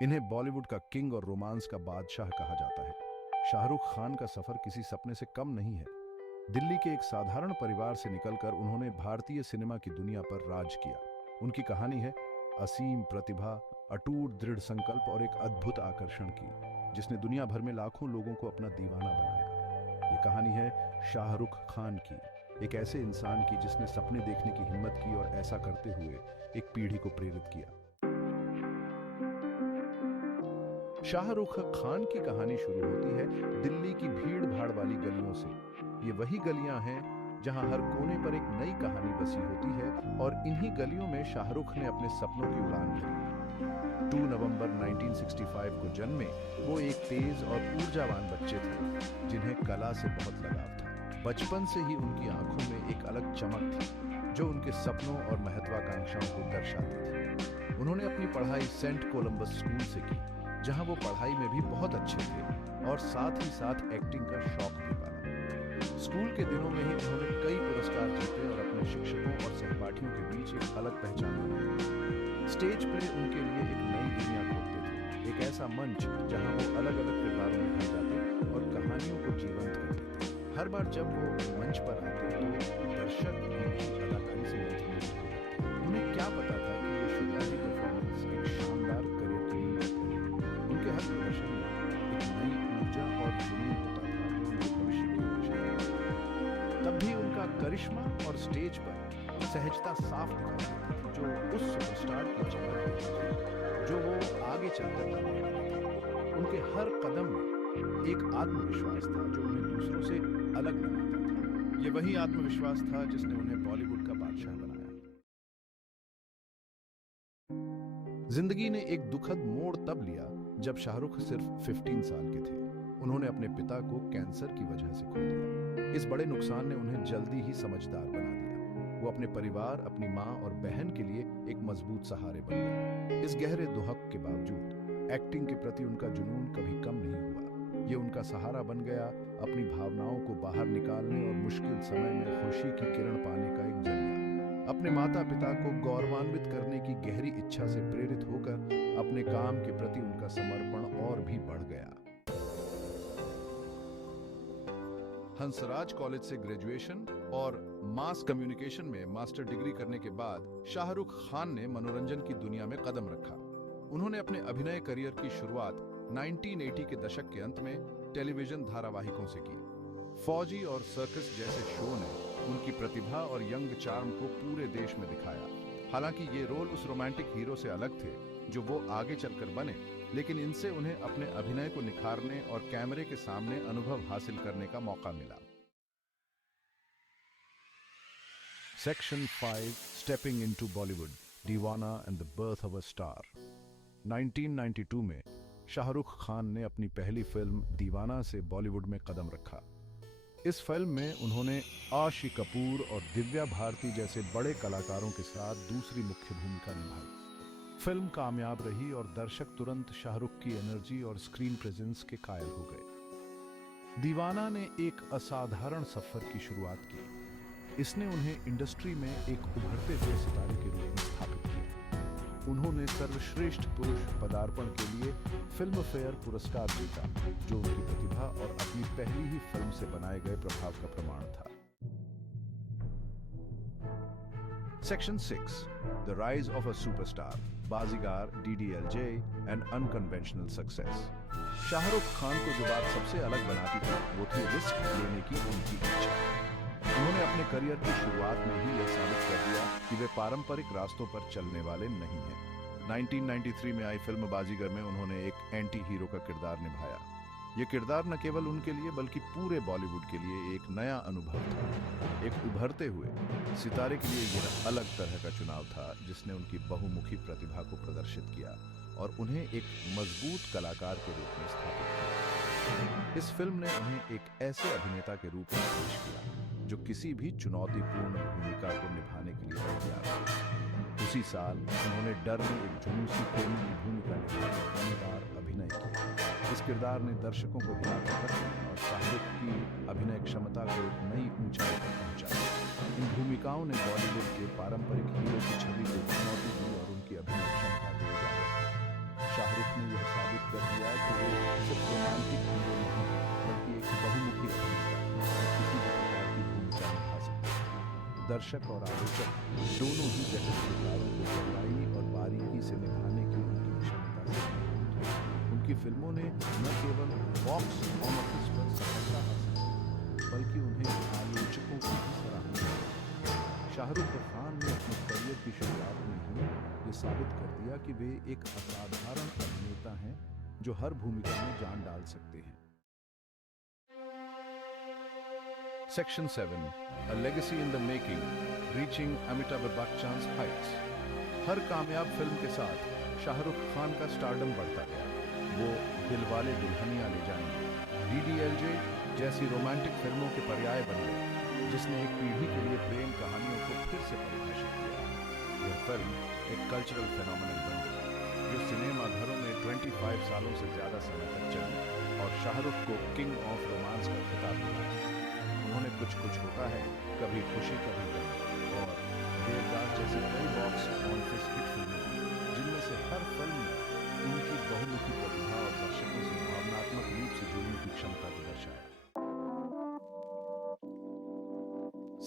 इन्हें बॉलीवुड का किंग और रोमांस का बादशाह कहा जाता है। शाहरुख खान का सफर किसी सपने से कम नहीं है। दिल्ली के एक साधारण परिवार से निकलकर उन्होंने भारतीय सिनेमा की दुनिया पर राज किया। उनकी कहानी है असीम प्रतिभा, अटूट दृढ़ संकल्प और एक अद्भुत आकर्षण की, जिसने दुनिया भर में लाखों लोगों को अपना दीवाना बनाया। ये कहानी है शाहरुख खान की, एक ऐसे इंसान की जिसने सपने देखने की हिम्मत की और ऐसा करते हुए एक पीढ़ी को प्रेरित किया। शाहरुख खान की कहानी शुरू होती है दिल्ली की भीड़ भाड़ वाली गलियों से। ये वही गलियां हैं जहां हर कोने पर एक नई कहानी बसी होती है और इन्हीं गलियों में शाहरुख ने अपने सपनों की उड़ान भरी। 2 नवंबर 1965 को जन्मे वो एक तेज और ऊर्जावान बच्चे थे जिन्हें कला से बहुत लगाव था। बचपन से ही उनकी आंखों में एक अलग चमक थी जो उनके सपनों और महत्वाकांक्षाओं को दर्शाती थी। उन्होंने अपनी पढ़ाई सेंट कोलंबस स्कूल से की, जहां वो पढ़ाई में भी बहुत अच्छे थे और साथ ही साथ एक्टिंग का शौक भी पाला। स्कूल के दिनों में ही उन्होंने कई पुरस्कार जीते और अपने शिक्षकों और सहपाठियों के बीच एक अलग पहचान बनाई। स्टेज प्ले उनके लिए एक नई दुनिया खोलते थे, एक ऐसा मंच जहां वो अलग अलग किरदारों में ढल जाते और कहानियों को जीवंत करते थे। हर बार जब वो मंच पर आते तो दर्शक उनकी अदाकारी से मंत्रमुग्ध हो जाते। उन्हें क्या पता था कि ये शुरुआती परफॉर्मेंस एक शानदार करियर की नींव है। उनके हर प्रदर्शन में एक नई ऊर्जा और जुनून होता था जो उनके भविष्य की दिशा देता। तब भी उनका करिश्मा और स्टेज पर सहजता साफ दिखाई देती थी, जो उस सुपरस्टार की चमक होती थी जो वो आगे चलकर बनने वाला था। उनके हर कदम में एक आत्मविश्वास था जो उन्हें दूसरों से अलग बनाता था। ये वही आत्मविश्वास था जिसने उन्हें बॉलीवुड का बादशाह बनाया। जिंदगी ने एक दुखद मोड़ तब लिया जब शाहरुख सिर्फ 15 साल के थे। उन्होंने अपने पिता को कैंसर की वजह से खो दिया। इस बड़े नुकसान ने उन्हें जल्दी ही समझदार बना दिया। वो अपने परिवार, अपनी माँ और बहन के लिए एक मजबूत सहारे बन गए। इस गहरे दुहक के बावजूद एक्टिंग के प्रति उनका जुनून कभी कम नहीं हुआ। ये उनका सहारा बन गया, अपनी भावनाओं को बाहर निकालने और मुश्किल समय में खुशी की किरण पाने का एक जरिया। अपने माता पिता को गौरवान्वित करने की गहरी इच्छा से प्रेरित होकर अपने काम के प्रति उनका समर्पण और भी बढ़ गया। हंसराज कॉलेज से ग्रेजुएशन और मास कम्युनिकेशन में मास्टर डिग्री करने के बाद शाहरुख खान ने मनोरंजन की दुनिया में कदम रखा। उन्होंने अपने अभिनय करियर की शुरुआत 1980 के दशक के अंत में टेलीविजन धारावाहिकों से की। फौजी और सर्कस जैसे शो ने उनकी प्रतिभा और यंग चार्म को पूरे देश में दिखाया। हालांकि ये रोल उस रोमांटिक हीरो से अलग थे जो वो आगे चलकर बने, लेकिन इनसे उन्हें अपने अभिनय को निखारने और कैमरे के सामने अनुभव हासिल करने का मौका मिला। सेक्शन 5 स्टेपिंग इनटू बॉलीवुड, दीवाना and the birth of a star. 1992 में शाहरुख खान ने अपनी पहली फिल्म दीवाना से बॉलीवुड में कदम रखा। इस फिल्म में उन्होंने आशी कपूर और दिव्या भारती जैसे बड़े कलाकारों के साथ दूसरी मुख्य भूमिका निभाई। फिल्म कामयाब रही और दर्शक तुरंत शाहरुख की एनर्जी और स्क्रीन प्रेजेंस के कायल हो गए। दीवाना ने एक असाधारण सफर की शुरुआत की। इसने उन्हें इंडस्ट्री में एक उभरते हुए सितारे के रूप में स्थापित किया। उन्होंने सर्वश्रेष्ठ पुरुष पदार्पण के लिए फिल्म फेयर पुरस्कार जीता, जो उनकी प्रतिभा और अपनी पहली ही फिल्म से बनाए गए प्रभाव का प्रमाण था। Section 6 the rise of a superstar, Baazigar, DDLJ and unconventional success. Shahrukh Khan को जो बात सबसे अलग बनाती थी वो थी रिस्क लेने की उनकी इच्छा। उन्होंने अपने करियर की शुरुआत में ही यह साबित कर दिया कि वे पारंपरिक रास्तों पर चलने वाले नहीं हैं। 1993 में आई फिल्म बाजीगर में उन्होंने एक एंटी हीरो का किरदार निभाया। यह किरदार न केवल उनके लिए बल्कि पूरे बॉलीवुड के लिए एक नया अनुभव था। एक उभरते हुए सितारे के लिए यह अलग तरह का चुनाव था जिसने उनकी बहुमुखी प्रतिभा को प्रदर्शित किया और उन्हें एक मजबूत कलाकार के रूप में स्थापित किया। इस फिल्म ने उन्हें एक ऐसे अभिनेता के रूप में पेश किया जो किसी भी चुनौतीपूर्ण भूमिका को निभाने के लिए तैयार है। उसी साल उन्होंने डर में एक जुनूसी प्रेमी की भूमिका निभाकर दमदार अभिनय किया। इस किरदार ने दर्शकों को हिलाकर रख दिया और शाहरुख की अभिनय क्षमता को एक नई ऊंचाई पर पहुंचाया। इन भूमिकाओं ने बॉलीवुड के पारंपरिक हीरो की छवि को चुनौती दी और उनकी अभिनय क्षमता को उजागर किया। शाहरुख ने यह कर दिया कि वो सिर्फ रोमांटिक हीरो नहीं बल्कि एक बहुमुखी अभिनेता और किसी भी प्रकार की भूमिका निभा सकते हैं। दर्शक और आलोचक दोनों ही जटिल किरदारों को गहराई और बारीकी से निभाने की उनकी क्षमता से अद्भुत है। उनकी फिल्मों ने न केवल बॉक्स ऑफिस पर सफलता हासिल की बल्कि उन्हें आलोचकों की भी सराहना की। शाहरुख खान ने अपने करियर की शुरुआत में ही ये साबित कर दिया कि वे एक असाधारण अभिनेता हैं जो हर भूमिका में जान डाल सकते हैं। Section 7 A Legacy in the Making Reaching Amitabh Bachchan's Heights। हर कामयाब फिल्म के साथ शाहरुख खान का स्टारडम बढ़ता गया। वो दिलवाले दुल्हनिया ले जाएंगे, DDLJ जैसी रोमांटिक फिल्मों के पर्याय बन गए, जिसने एक पीढ़ी के लिए प्रेम कहानियों को फिर से परिभाषित किया। यह फिल्म एक कल्चरल फेनोमेनन बन गई जो सिनेमा घरों में 25 सालों से ज्यादा समय तक चली और शाहरुख को किंग ऑफ रोमांस का खिताब मिला। उन्होंने कुछ कुछ होता है, कभी खुशी कभी गम और देवदास जैसी कई बॉक्स ऑफिस हिट फिल्में की, जिनमें से हर फिल्म ने उनकी बहुमुखी प्रतिभा और दर्शकों से भावनात्मक रूप से जुड़ने की क्षमता को दर्शाया।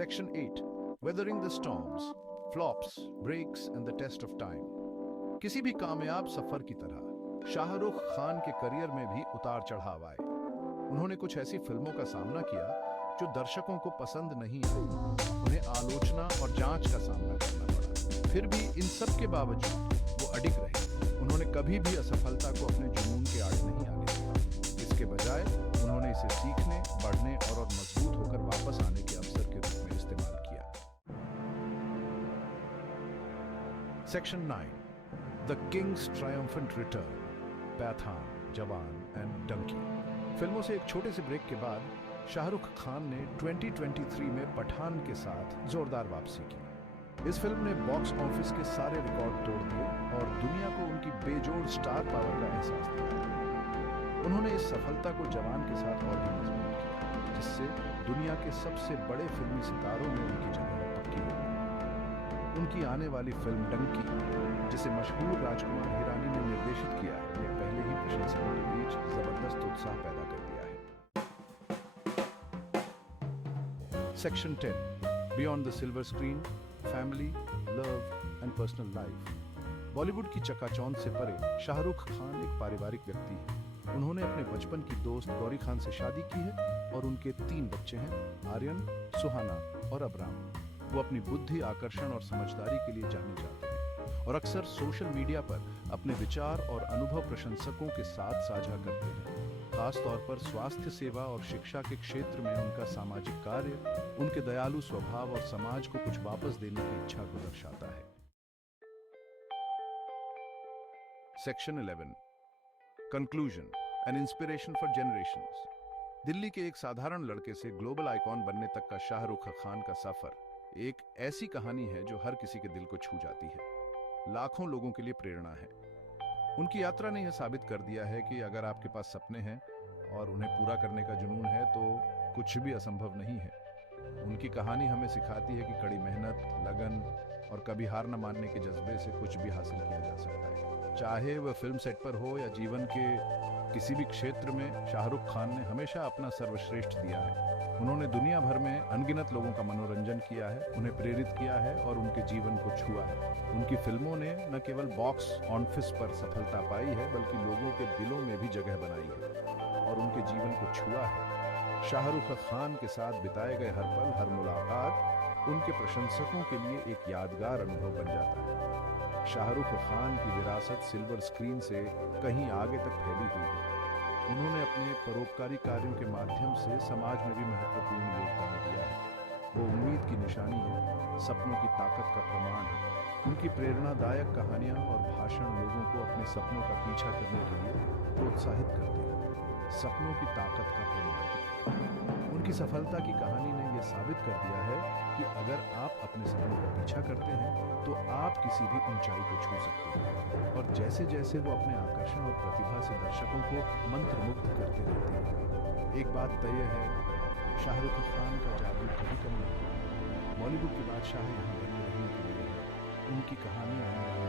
Section 8 Weathering the Storms Flops, Breaks and the Test of Time। किसी भी कामयाब सफर की तरह शाहरुख खान के करियर में भी उतार चढ़ाव आए। उन्होंने कुछ ऐसी फिल्मों का सामना किया जो दर्शकों को पसंद नहीं आई, उन्हें आलोचना और जांच का सामना करना पड़ा। फिर भी इन सब के बावजूद वो अडिग रहे। उन्होंने कभी भी असफलता को अपने जुनून के आड़े नहीं आने दिया। इसके बजाय उन्होंने इसे सीखने, बढ़ने और मजबूत होकर वापस आने के अवसर के रूप में इस्तेमाल किया। Section 9 The King's Triumphant Return Paithan, जवान एंड डंकी। फिल्मों से एक छोटे से ब्रेक के बाद शाहरुख खान ने 2023 में पठान के साथ जोरदार वापसी की। इस फिल्म ने बॉक्स ऑफिस के सारे रिकॉर्ड तोड़ दिए और दुनिया को उनकी बेजोड़ स्टार पावर का एहसास दिया। उन्होंने इस सफलता को जवान के साथ और भी मजबूत किया, जिससे दुनिया के सबसे बड़े फिल्मी सितारों में उनकी जगह पक्की हो गई। उनकी आने वाली फिल्म डंकी, जिसे मशहूर राजकुमार हिरानी ने निर्देशित किया, ने पहले ही प्रशंसकों के बीच जबरदस्त उत्साह पैदा कर दिया है। Section 10 Beyond the Silver Screen Family, Love and Personal Life। Bollywood की चकाचौंध से परे शाहरुख खान एक पारिवारिक व्यक्ति है। उन्होंने अपने बचपन की दोस्त गौरी खान से शादी की है और उनके 3 बच्चे हैं, आर्यन, सुहाना और अबराम। वो अपनी बुद्धि, आकर्षण और समझदारी के लिए जाने जाते हैं और अक्सर सोशल मीडिया पर अपने विचार और अनुभव प्रशंसकों के साथ साझा करते हैं। खास तौर पर स्वास्थ्य सेवा और शिक्षा के क्षेत्र में उनका सामाजिक कार्य उनके दयालु स्वभाव और समाज को कुछ वापस देने की इच्छा को दर्शाता है। Section 11 Conclusion An Inspiration for Generations। Delhi के एक साधारण लड़के से ग्लोबल आइकॉन बनने तक का शाहरुख खान का सफर एक ऐसी कहानी है जो हर किसी के दिल को छू जाती है, लाखों लोगों के लिए प्रेरणा है। उनकी यात्रा ने यह साबित कर दिया है कि अगर आपके पास सपने हैं और उन्हें पूरा करने का जुनून है तो कुछ भी असंभव नहीं है। उनकी कहानी हमें सिखाती है कि कड़ी मेहनत, लगन और कभी हार न मानने के जज्बे से कुछ भी हासिल किया जा सकता है। चाहे वह फिल्म सेट पर हो या जीवन के किसी भी क्षेत्र में, शाहरुख खान ने हमेशा अपना सर्वश्रेष्ठ दिया है। उन्होंने दुनिया भर में अनगिनत लोगों का मनोरंजन किया है, उन्हें प्रेरित किया है और उनके जीवन को छुआ है। उनकी फिल्मों ने न केवल बॉक्स ऑफिस पर सफलता पाई है बल्कि लोगों के दिलों में भी जगह बनाई है और उनके जीवन को छुआ है। शाहरुख खान के साथ बिताए गए हर पल, हर मुलाकात उनके प्रशंसकों के लिए एक यादगार अनुभव बन जाता है। शाहरुख खान की विरासत सिल्वर स्क्रीन से कहीं आगे तक फैली हुई है। उन्होंने अपने परोपकारी कार्यों के माध्यम से समाज में भी महत्वपूर्ण योगदान दिया है। वो उम्मीद की निशानी है, सपनों की ताकत का प्रमाण है। उनकी प्रेरणादायक कहानियां और भाषण लोगों को अपने सपनों का पीछा करने के लिए प्रोत्साहित करते हैं। सपनों की ताकत का प्रमाण। उनकी सफलता की कहानी ने यह साबित कर दिया है कि अगर आप अपने सपनों का पीछा करते हैं तो आप किसी भी ऊंचाई को छू सकते हैं। और जैसे जैसे वो अपने आकर्षण और प्रतिभा से दर्शकों को मंत्रमुग्ध करते रहते हैं, एक बात तय है, शाहरुख खान का जादू कभी कम नहीं। बॉलीवुड के बादशाह यहाँ बने रहने के लिए उनकी कहानी आने वाली